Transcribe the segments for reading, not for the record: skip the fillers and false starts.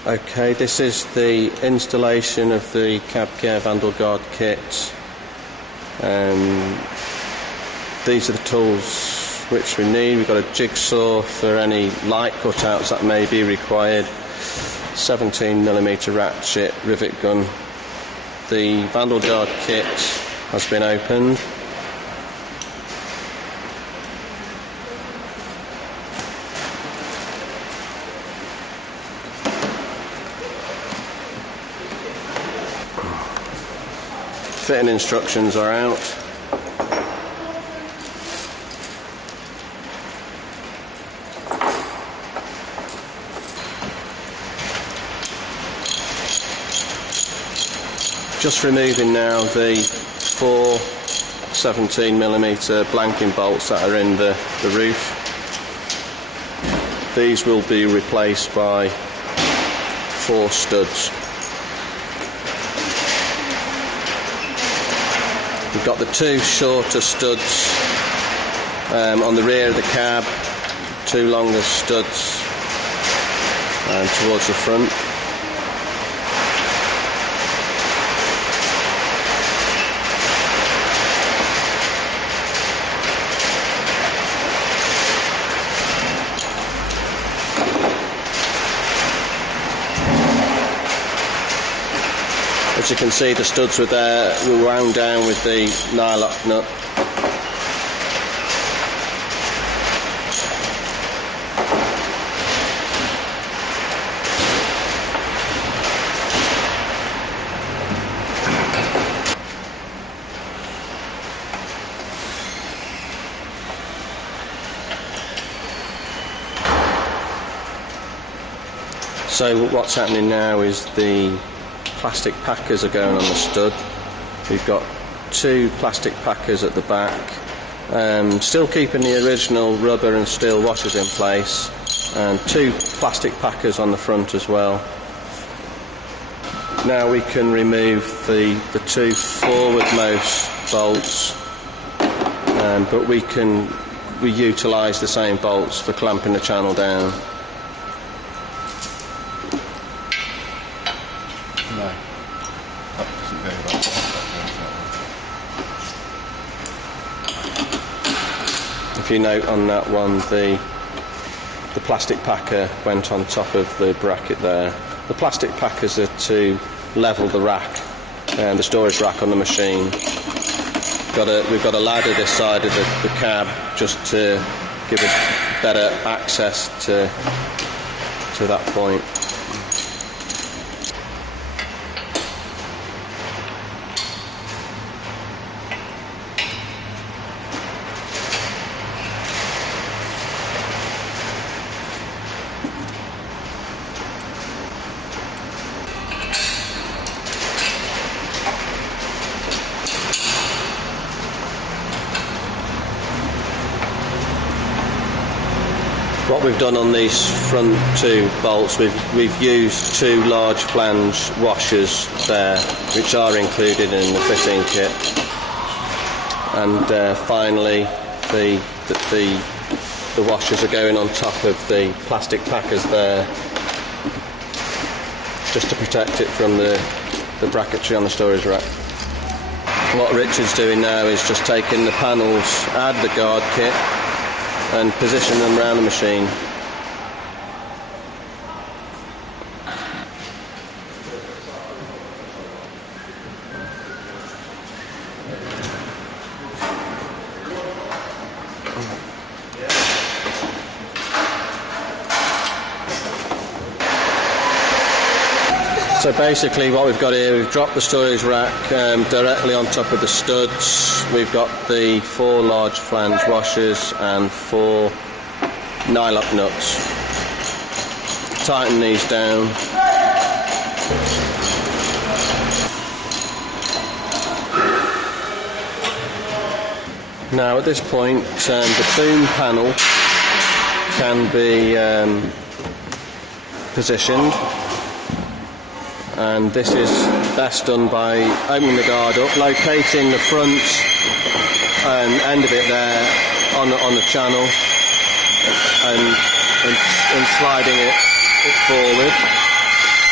Okay, this is the installation of the CabCare Vandal Guard kit. These are the tools which we need. We've got a jigsaw for any light cutouts that may be required, 17mm ratchet, rivet gun. The Vandal Guard kit has been opened. Fitting instructions are out. Just removing now the 4 17mm blanking bolts that are in the roof. These will be replaced by 4 studs. We've got the 2 shorter studs on the rear of the cab, 2 longer studs towards the front. As you can see, the studs were wound down with the nylock nut. So what's happening now is the plastic packers are going on the stud. We've got 2 plastic packers at the back, still keeping the original rubber and steel washers in place, and 2 plastic packers on the front as well. Now we can remove the 2 forwardmost bolts, but we utilise the same bolts for clamping the channel down. No, that doesn't go that way, that goes that way. If you note on that one, the plastic packer went on top of the bracket there. The plastic packers are to level the rack, the storage rack on the machine. We've got a ladder this side of the cab just to give us better access to that point. What we've done on these front 2 bolts, we've used 2 large flange washers there, which are included in the fitting kit. And finally, the washers are going on top of the plastic packers there, just to protect it from the bracketry on the storage rack. What Richard's doing now is just taking the panels out of the guard kit and position them around the machine. So basically what we've got here, we've dropped the storage rack directly on top of the studs. We've got the 4 large flange washers and 4 nylock nuts. Tighten these down. Now at this point the boom panel can be positioned. And this is best done by opening the guard up, locating the front and end of it there on the channel, and sliding it forward.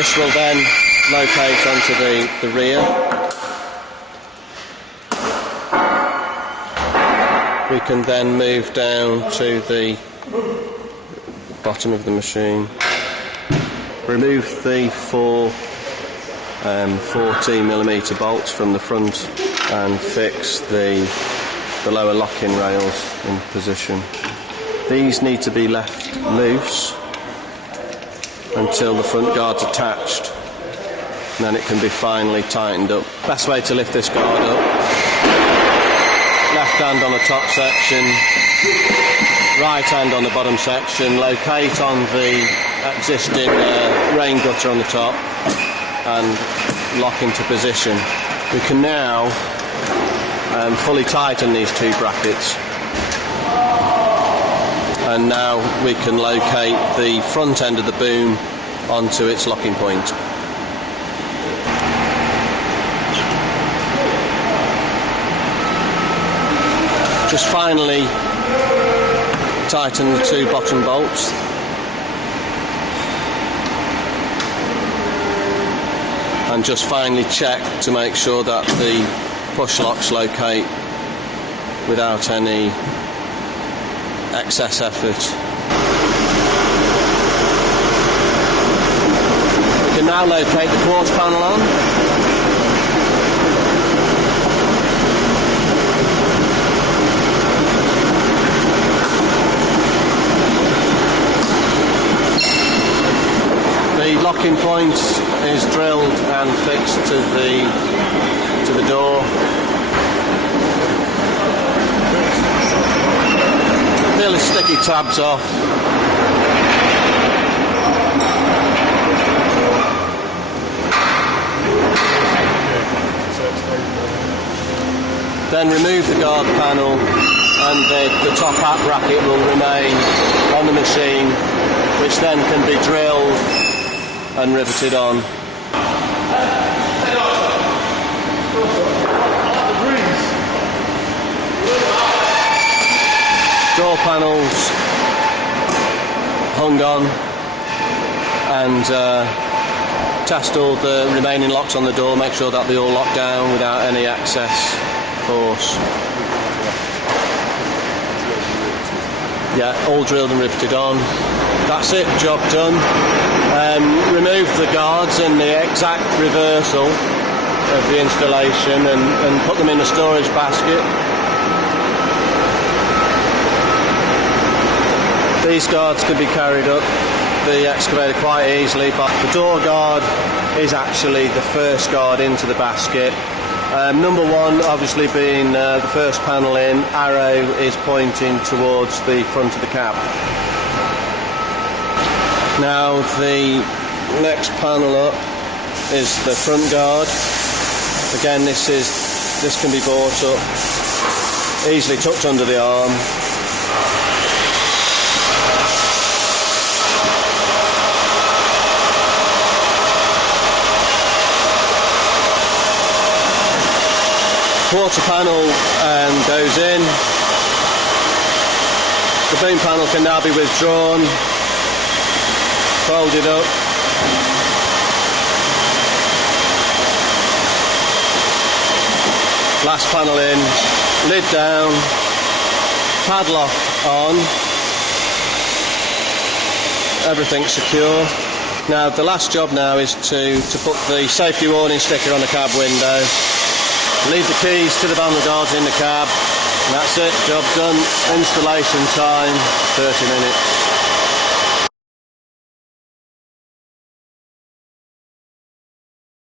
This will then locate onto the rear. We can then move down to the bottom of the machine. Remove the four 14mm bolts from the front and fix the lower locking rails in position. These need to be left loose until the front guard's attached, and then it can be finally tightened up. Best way to lift this guard up: left hand on the top section, right hand on the bottom section, locate on the existing rain gutter on the top and lock into position. We can now fully tighten these two brackets, and now we can locate the front end of the boom onto its locking point. Just finally tighten the two bottom bolts. And just finally check to make sure that the push locks locate without any excess effort. We can now locate the quartz panel on. The locking point is drilled and fixed to the door. Peel the sticky tabs off. Then remove the guard panel, and the top hat bracket will remain on the machine, which then can be drilled and riveted on. Door panels hung on, and test all the remaining locks on the door, make sure that they all lock down without any excess force. Yeah, all drilled and riveted on. That's it, job done. Remove the guards in the exact reversal of the installation and put them in a storage basket. These guards can be carried up the excavator quite easily, but the door guard is actually the first guard into the basket. Number one obviously being the first panel in, arrow is pointing towards the front of the cab. Now the next panel up is the front guard. Again, this can be brought up, easily tucked under the arm. Quarter panel goes in. The boom panel can now be withdrawn, folded up. Last panel in, lid down, padlock on, everything's secure. Now the last job now is to put the safety warning sticker on the cab window. Leave the keys to the vandal guards in the cab, and that's it, job done. Installation time, 30 minutes.